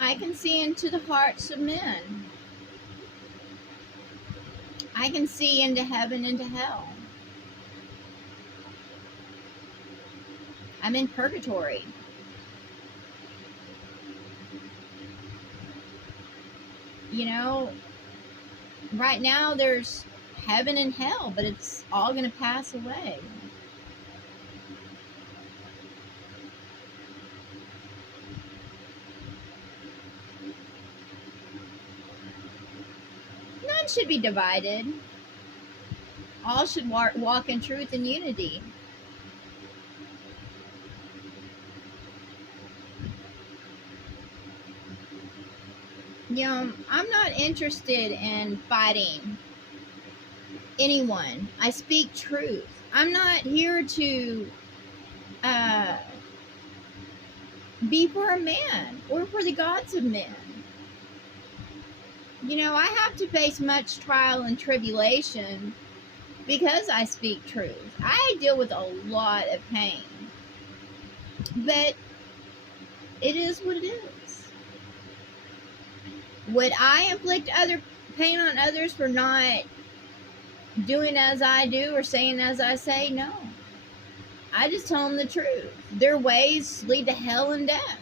I can see into the hearts of men. I can see into heaven and to hell. I'm in purgatory. You know, right now there's heaven and hell, but it's all going to pass away. None should be divided. All should walk in truth and unity. You know, I'm not interested in fighting anyone. I speak truth. I'm not here to be for a man or for the gods of men. You know, I have to face much trial and tribulation because I speak truth. I deal with a lot of pain. But it is what it is. Would I inflict pain on others for not doing as I do or saying as I say? No. I just tell them the truth. Their ways lead to hell and death.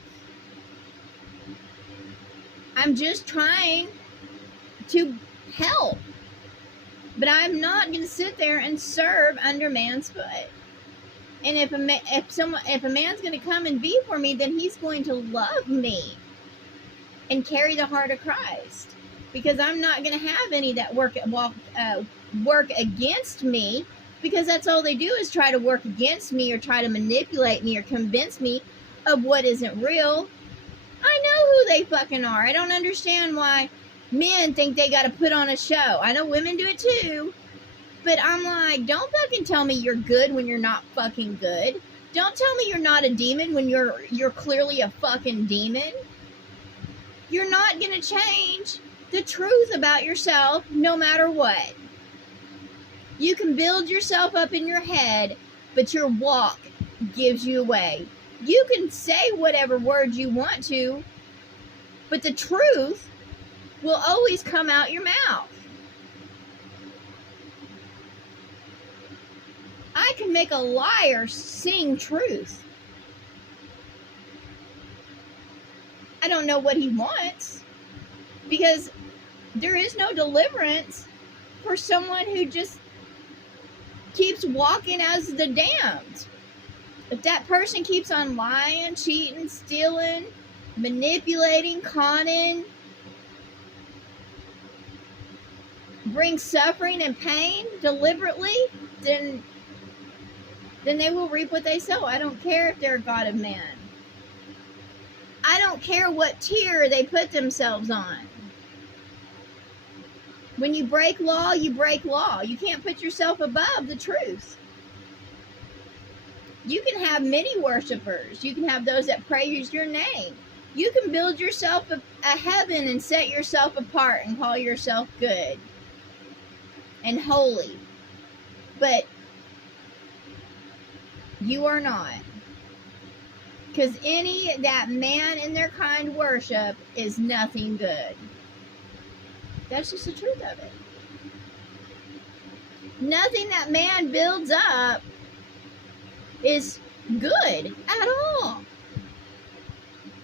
I'm just trying to help. But I'm not going to sit there and serve under man's foot. And if a man's going to come and be for me, then he's going to love me and carry the heart of Christ. Because I'm not going to have any that work against me, because that's all they do is try to work against me or try to manipulate me or convince me of what isn't real. I know who they fucking are. I don't understand why men think they got to put on a show. I know women do it too. But I'm like, don't fucking tell me you're good when you're not fucking good. Don't tell me you're not a demon when you're clearly a fucking demon. You're not going to change the truth about yourself no matter what. You can build yourself up in your head, but your walk gives you away. You can say whatever words you want to, but the truth will always come out your mouth. I can make a liar sing truth. I don't know what he wants, because there is no deliverance for someone who just keeps walking as the damned. If that person keeps on lying, cheating, stealing, manipulating, conning, brings suffering and pain deliberately, then they will reap what they sow. I don't care if they're a god of man. I don't care what tier they put themselves on. When you break law, you break law. You can't put yourself above the truth. You can have many worshipers. You can have those that praise your name. You can build yourself a heaven and set yourself apart and call yourself good and holy. But you are not. Because any that man in their kind worship is nothing good. That's just the truth of it. Nothing that man builds up is good at all.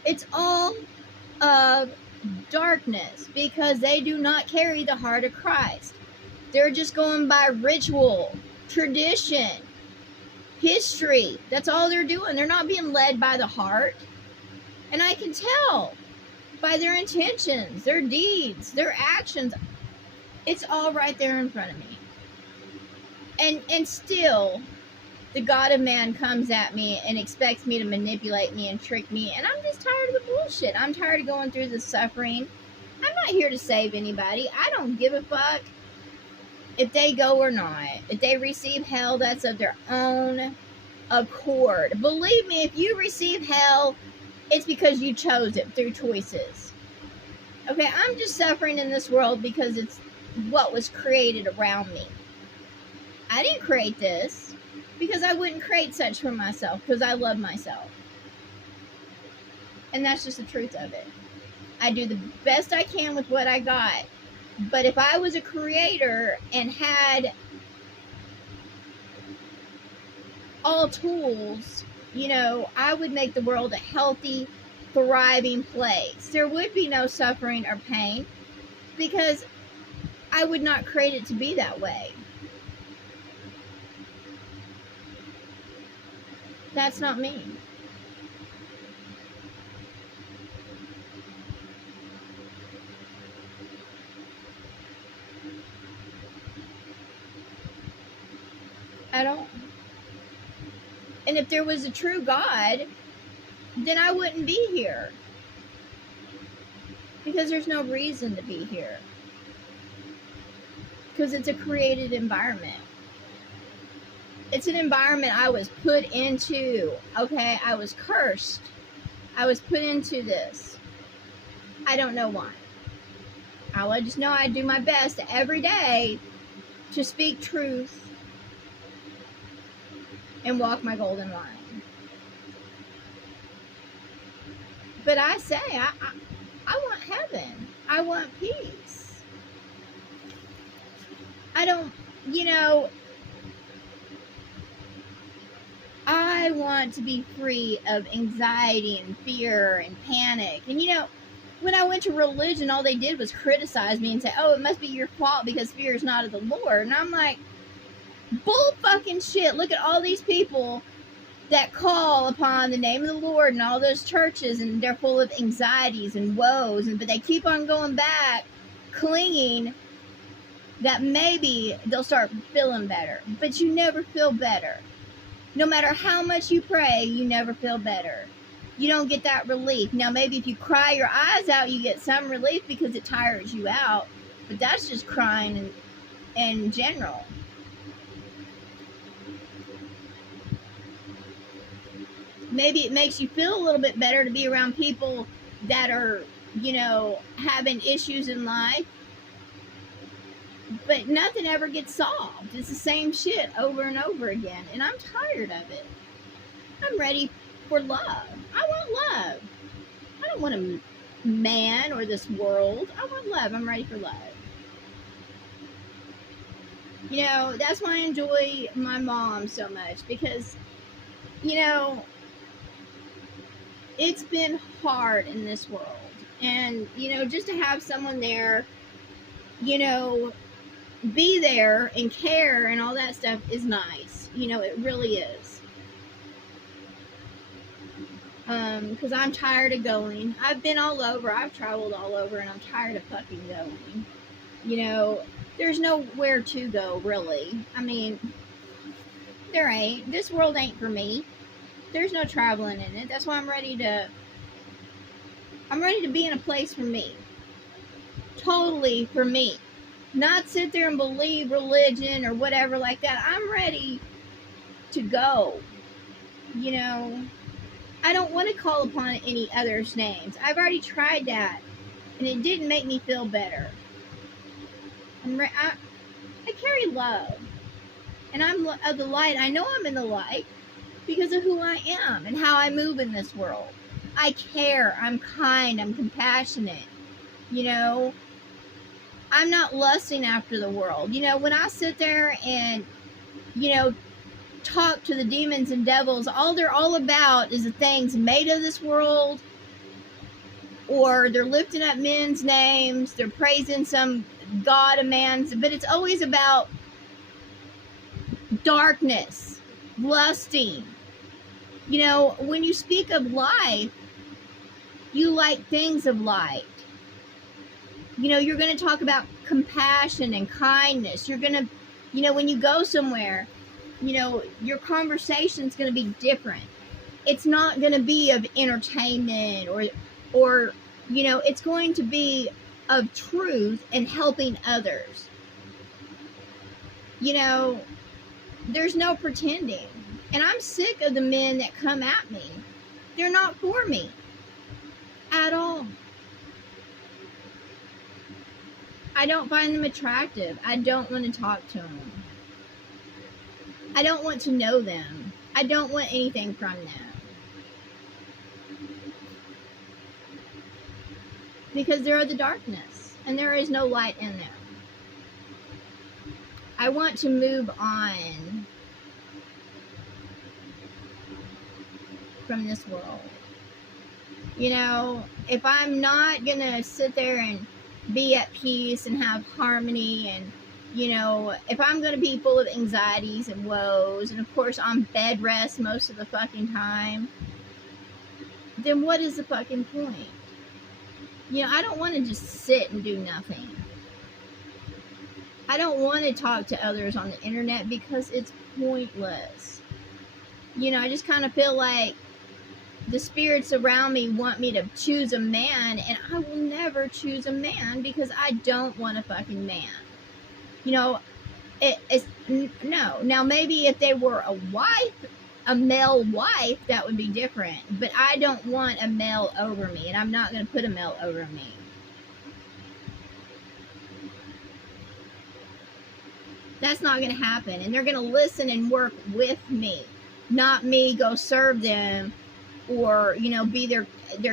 It's all of darkness, because they do not carry the heart of Christ. They're just going by ritual, tradition, history. That's all they're doing. They're not being led by the heart. And I can tell by their intentions, their deeds, their actions. It's all right there in front of me. And still, the God of man comes at me and expects me to manipulate me and trick me. And I'm just tired of the bullshit. I'm tired of going through the suffering. I'm not here to save anybody. I don't give a fuck if they go or not. If they receive hell, that's of their own accord. Believe me, if you receive hell, it's because you chose it through choices. Okay, I'm just suffering in this world because it's what was created around me. I didn't create this, because I wouldn't create such for myself, because I love myself. And that's just the truth of it. I do the best I can with what I got. But if I was a creator and had all tools, I would make the world a healthy, thriving place. There would be no suffering or pain because I would not create it to be that way. That's not me. I don't. And if there was a true God, then I wouldn't be here. Because there's no reason to be here. Because it's a created environment. It's an environment I was put into. Okay, I was cursed. I was put into this. I don't know why. I just know I do my best every day to speak truth and walk my golden line. But I say, I want heaven. I want peace. I don't, I want to be free of anxiety and fear and panic. And when I went to religion, all they did was criticize me and say, oh, it must be your fault because fear is not of the Lord. And I'm like, bull fucking shit. Look at all these people that call upon the name of the Lord and all those churches, and they're full of anxieties and woes, but they keep on going back, clinging that maybe they'll start feeling better. But you never feel better. No matter how much you pray, you never feel better. You don't get that relief. Now, maybe if you cry your eyes out, you get some relief because it tires you out, but that's just crying in general. Maybe it makes you feel a little bit better to be around people that are, having issues in life. But nothing ever gets solved. It's the same shit over and over again. And I'm tired of it. I'm ready for love. I want love. I don't want a man or this world. I want love. I'm ready for love. That's why I enjoy my mom so much. Because, it's been hard in this world. And, just to have someone there, be there and care and all that stuff is nice. It really is. Because I'm tired of going. I've been all over. I've traveled all over, and I'm tired of fucking going. There's nowhere to go, really. I mean, there ain't. This world ain't for me. There's no traveling in it. That's why I'm ready to be in a place for me. Totally for me. Not sit there and believe religion or whatever like that. I'm ready to go. I don't want to call upon any others' names. I've already tried that, and it didn't make me feel better. I carry love, and I'm of the light. I know I'm in the light because of who I am and how I move in this world. I care. I'm kind. I'm compassionate. I'm not lusting after the world. When I sit there and, talk to the demons and devils, all they're all about is the things made of this world, or they're lifting up men's names, they're praising some god of man's, but it's always about darkness, lusting. When you speak of life, you like things of light. You're going to talk about compassion and kindness. You're going to, when you go somewhere, your conversation's going to be different. It's not going to be of entertainment or it's going to be of truth and helping others. There's no pretending. And I'm sick of the men that come at me. They're not for me at all. I don't find them attractive. I don't want to talk to them. I don't want to know them. I don't want anything from them. because they're the darkness and there is no light in there. I want to move on from this world. You know, if I'm not gonna sit there and be at peace and have harmony, and you know, if I'm gonna be full of anxieties and woes, and of course on bed rest most of the fucking time, then what is the fucking point? You know, I don't want to just sit and do nothing. I don't want to talk to others on the internet because it's pointless. You know, I just kind of feel like the spirits around me want me to choose a man, and I will never choose a man because I don't want a fucking man. You know, it's no. Now, maybe if they were a wife, a male wife, that would be different. But I don't want a male over me, and I'm not going to put a male over me. That's not going to happen. And they're going to listen and work with me, not me go serve them, or, you know, be their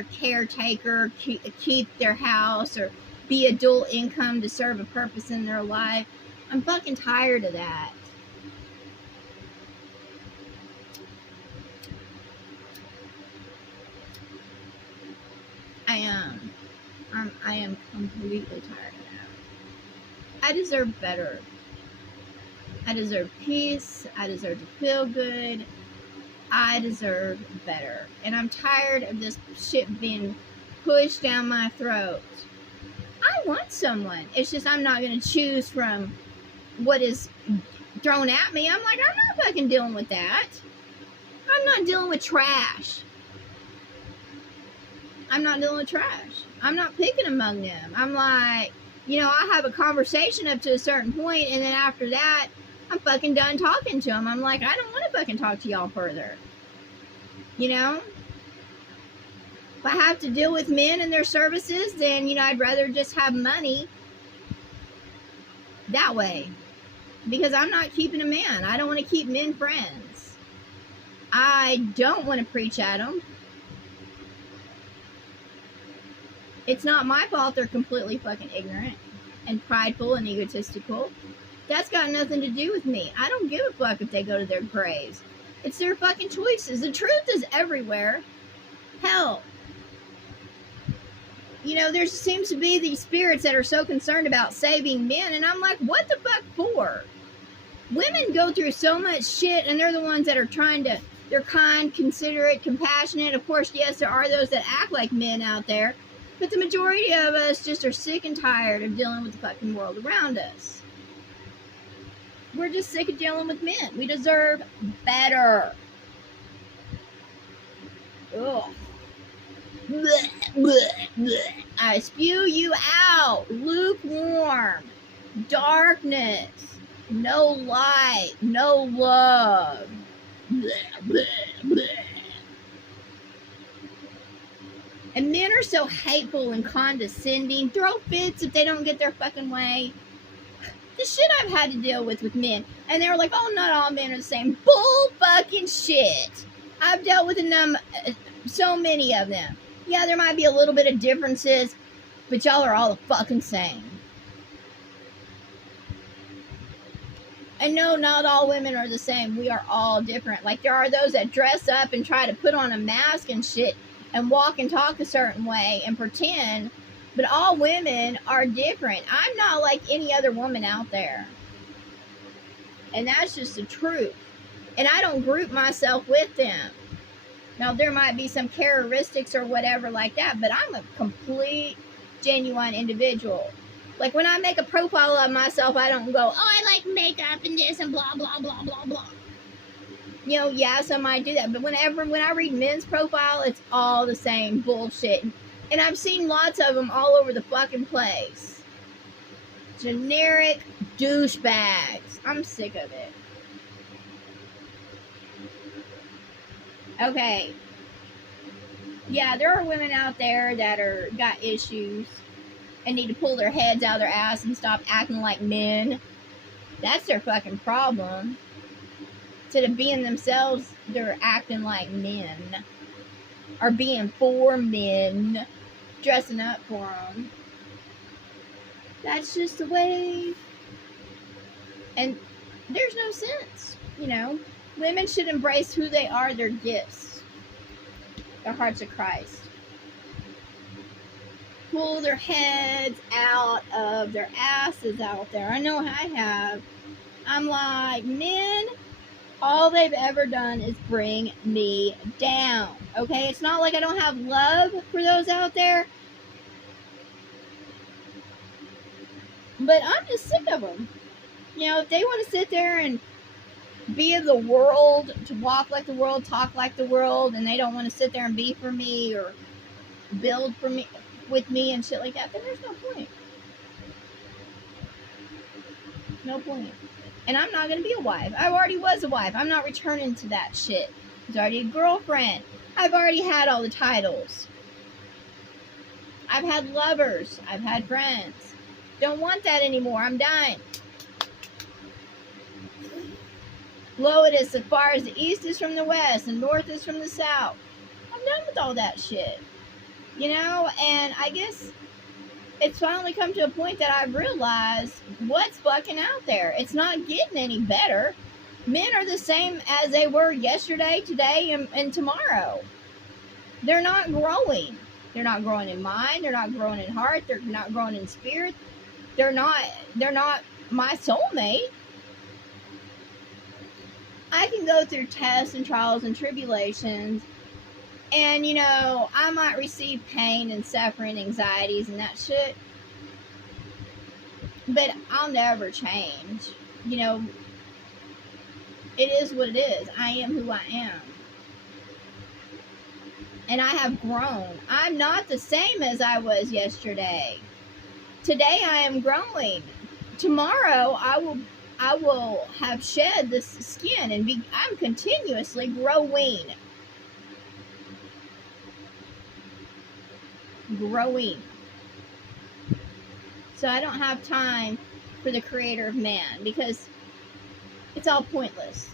caretaker, keep their house, or be a dual income to serve a purpose in their life. I'm fucking tired of that. I am completely tired of that. I deserve better. I deserve peace. I deserve to feel good. I deserve better. And I'm tired of this shit being pushed down my throat. I want someone. It's just I'm not going to choose from what is thrown at me. I'm like, I'm not fucking dealing with that. I'm not dealing with trash. I'm not dealing with trash. I'm not picking among them. I'm like, you know, I have a conversation up to a certain point, and then after that, I'm fucking done talking to them. I'm like, I don't want to fucking talk to y'all further. You know? If I have to deal with men and their services, then, you know, I'd rather just have money that way. Because I'm not keeping a man. I don't want to keep men friends. I don't want to preach at them. It's not my fault they're completely fucking ignorant and prideful and egotistical. That's got nothing to do with me. I don't give a fuck if they go to their graves. It's their fucking choices. The truth is everywhere. Hell. You know, there seems to be these spirits that are so concerned about saving men, and I'm like, what the fuck for? Women go through so much shit, and they're the ones that are trying to, they're kind, considerate, compassionate. Of course, yes, there are those that act like men out there, but the majority of us just are sick and tired of dealing with the fucking world around us. We're just sick of dealing with men. We deserve better. Ugh. Blech, blech, blech. I spew you out. Lukewarm. Darkness. No light. No love. Blech, blech, blech. And men are so hateful and condescending. Throw fits if they don't get their fucking way. The shit I've had to deal with men. And they were like, oh, not all men are the same. Bull fucking shit. I've dealt with so many of them. Yeah, there might be a little bit of differences, but y'all are all the fucking same. And no, not all women are the same. We are all different. Like, there are those that dress up and try to put on a mask and shit and walk and talk a certain way and pretend, but all women are different. I'm not like any other woman out there. And that's just the truth. And I don't group myself with them. Now, there might be some characteristics or whatever like that, but I'm a complete, genuine individual. Like, when I make a profile of myself, I don't go, oh, I like makeup and this and blah, blah, blah, blah, blah. You know, yeah, some might do that. But when I read men's profile, it's all the same bullshit. And I've seen lots of them all over the fucking place. Generic douchebags. I'm sick of it. Okay. Yeah, there are women out there that got issues and need to pull their heads out of their ass and stop acting like men. That's their fucking problem. Instead of being themselves, they're acting like men. Or being for men. dressing up for them. That's just the way. And there's no sense, you know. Women should embrace who they are, their gifts, their hearts of Christ. Pull their heads out of their asses out there. I know I have. I'm like, men, all they've ever done is bring me down. Okay? It's not like I don't have love for those out there. But I'm just sick of them. You know, if they want to sit there and be of the world, to walk like the world, talk like the world, and they don't want to sit there and be for me or build for me, with me and shit like that, then there's no point. No point. And I'm not going to be a wife. I already was a wife. I'm not returning to that shit. I was already a girlfriend. I've already had all the titles. I've had lovers. I've had friends. Don't want that anymore. I'm done. Lo, it is as far as the east is from the west and north is from the south. I'm done with all that shit. You know, and I guess it's finally come to a point that I've realized what's fucking out there. It's not getting any better. Men are the same as they were yesterday, today, and tomorrow. They're not growing. They're not growing in mind. They're not growing in heart. They're not growing in spirit. They're not my soulmate. I can go through tests and trials and tribulations, and, you know, I might receive pain and suffering, anxieties, and that shit, but I'll never change. You know, it is what it is. I am who I am. And I have grown. I'm not the same as I was yesterday. Today I am growing. Tomorrow I will have shed this skin and I'm continuously growing. So I don't have time for the creator of man because it's all pointless.